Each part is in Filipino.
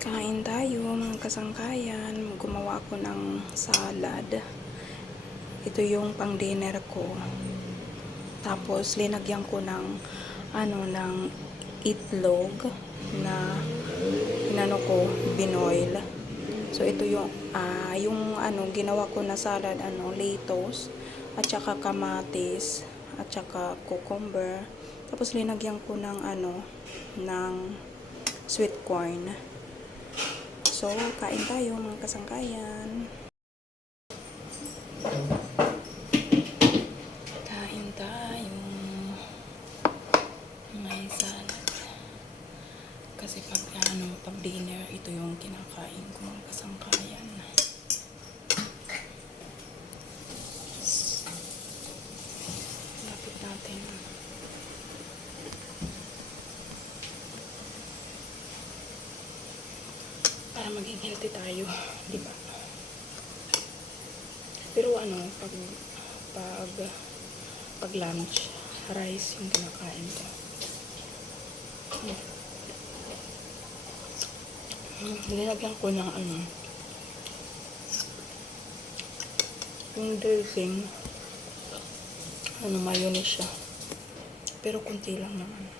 Kain tayo mga kasangkayan. Gumawa ako ng salad. Ito yung pang dinner ko. Tapos linagyan ko ng ng itlog na binoil. So ito yung ginawa ko na salad, lettuce at saka kamatis at saka cucumber. Tapos linagyan ko ng ng sweet corn. So, kain tayo mga kasangkayan. Kain tayo. May salad. Kasi pag dinner, ito yung kinakain ko mga kasangkayan. Lapit natin. Para maging healthy tayo, di ba? Pero pag lunch, rice yung kinakain ko. Nilagyan ko ng yung dressing, mayonnaise siya. Pero kunti lang naman.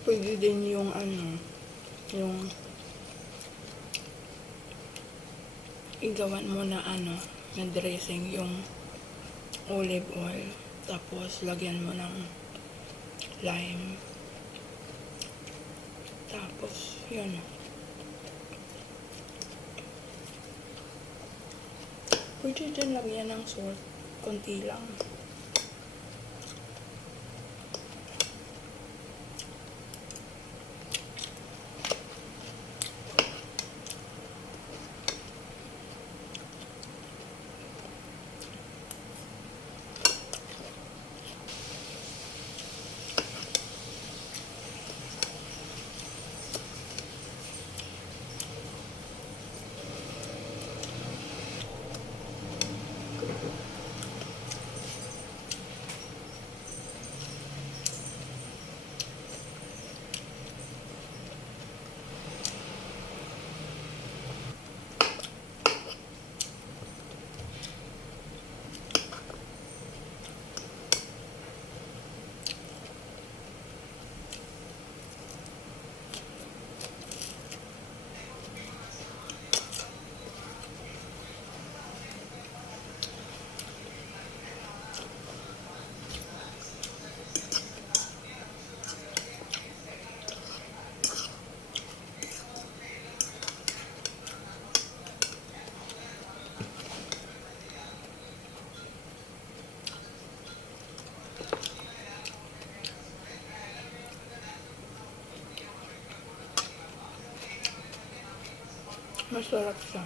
Pwede din yung igawan mo na na dressing, yung olive oil, tapos lagyan mo ng lime, tapos yun, pwede din lagyan ng salt, konti lang. Masarap siya.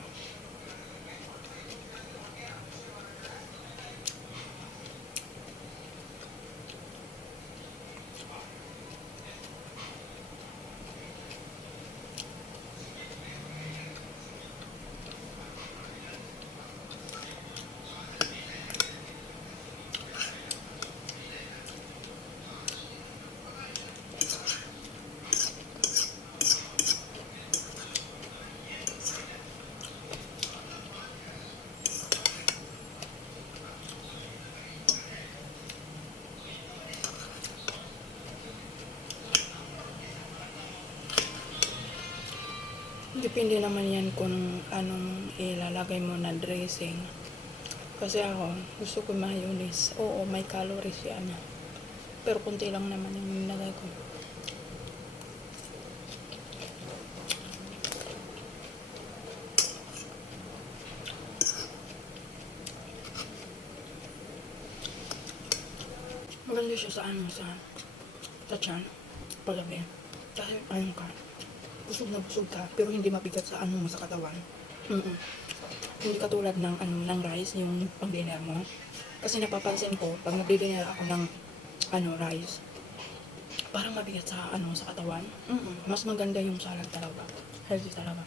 Depende naman yan kung anong ilalagay mo na dressing. Kasi ako, gusto ko mayonnaise. Oo, may calories yan. Pero kunti lang naman yung nilagay ko. Maganda siya sa sa tiyan. Pagabi. Kasi ayun ka. Busog ka. Pero hindi mabigat sa mo sa katawan. Hindi katulad ng ng rice, yung pang-dinner mo. Kasi napapansin ko, pag nagdi-dinner ako ng rice, parang mabigat sa sa katawan. Mas maganda yung salad talaga. Healthy talaga.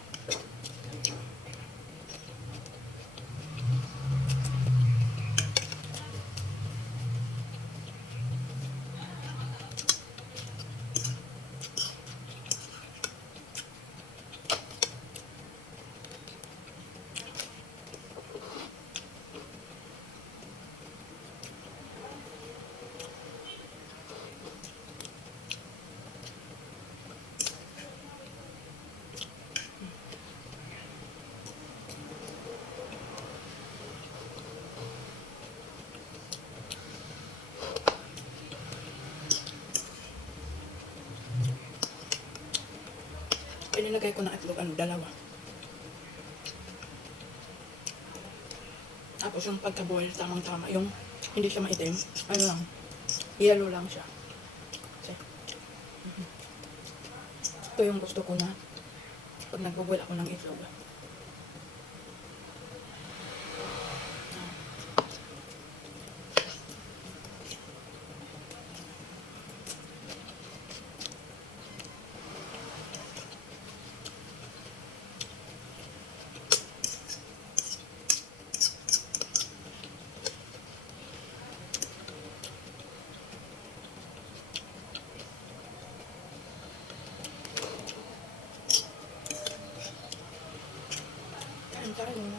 Ilinagay ko ng itlog, dalawa. Tapos yung pagka-boil, tamang-tama. Yung hindi siya maitim, lang, yellow lang siya. Kasi, ito yung gusto ko na pag nag-boil ako ng itlog. Kain mo.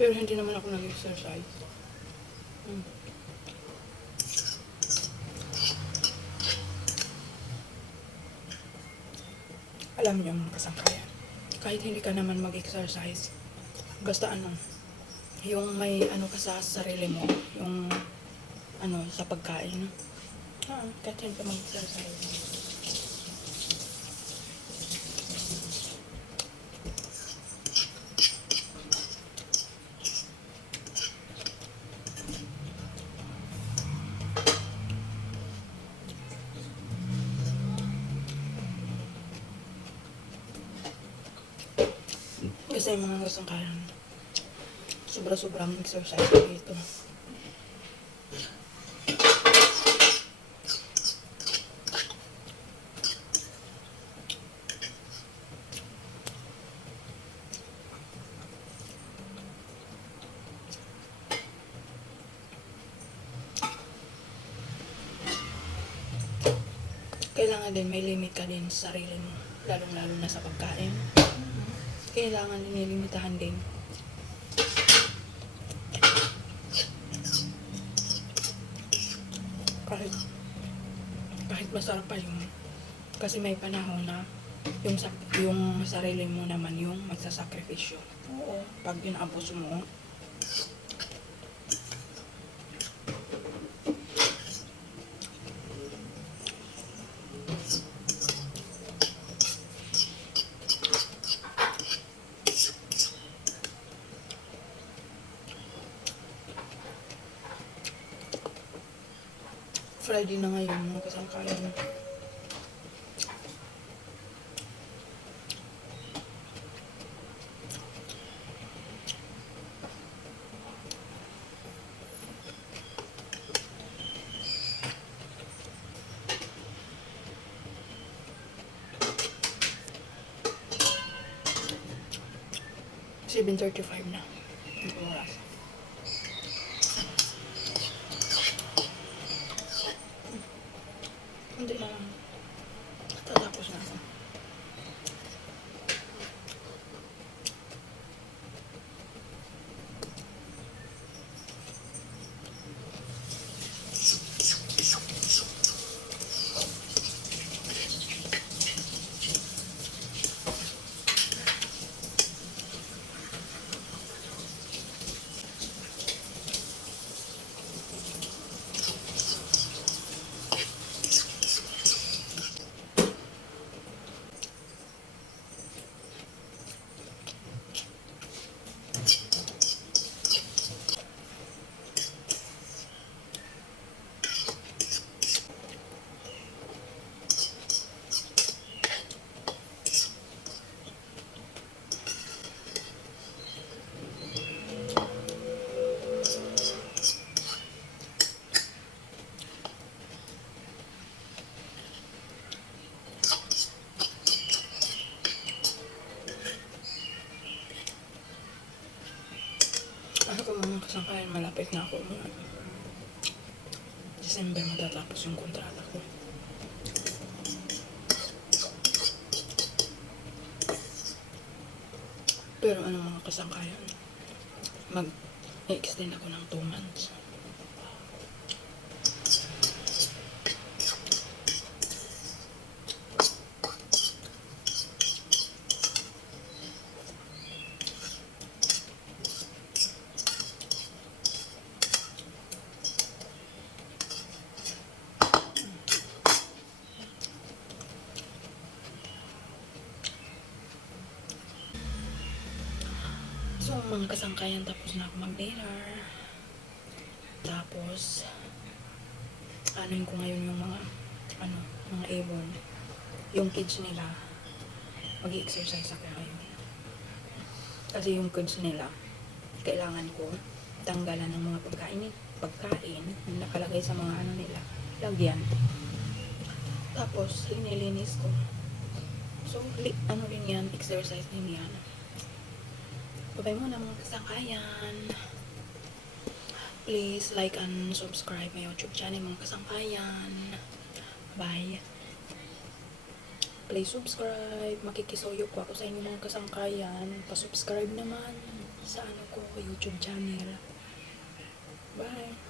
Pero hindi naman ako nag-exercise. Alam niyo mga kasangkayan, kahit hindi ka naman mag-exercise, basta yung may ka sa sarili mo, yung sa pagkain, kahit hindi ka mag-exercise. Kasi mga kasangkayan, sobra-sobrang exercise dito. Kailangan din may limit ka din sa sarili mo, lalong-lalo na sa pagkain. Kailangan nililimitahan din. Kahit masarap pa yun, kasi may panahon na yung sarili mo naman yung magsasakripisyo. Oo, pag inaabos mo, Friday na ngayon, mga kasangkalan. $7:35 na. Ang oras. Hindi na lang. Tatapos na ako. Ano ko mga kasangkayan, malapit na ako. December matatapos yung kontrata ko. Pero ano mga kasangkayan, mag-extend ako ng 2 months. So, mga kasangkayan, tapos na ako mag-dinner. Tapos, anuin ko ngayon yung mga ibon. Yung kids nila, mag-exercise ako ngayon. Kasi yung kids nila, kailangan ko tanggalan ng mga pagkain na nakalagay sa mga nila, lagyan. Tapos, linilinis ko. So, rin yan, exercise din yan. Babay muna mga kasangkayan. Please like and subscribe my YouTube channel mga kasangkayan. Bye. Please subscribe. Makikisuyo po ako sa inyo mga kasangkayan. Pa-subscribe naman sa YouTube channel. Bye.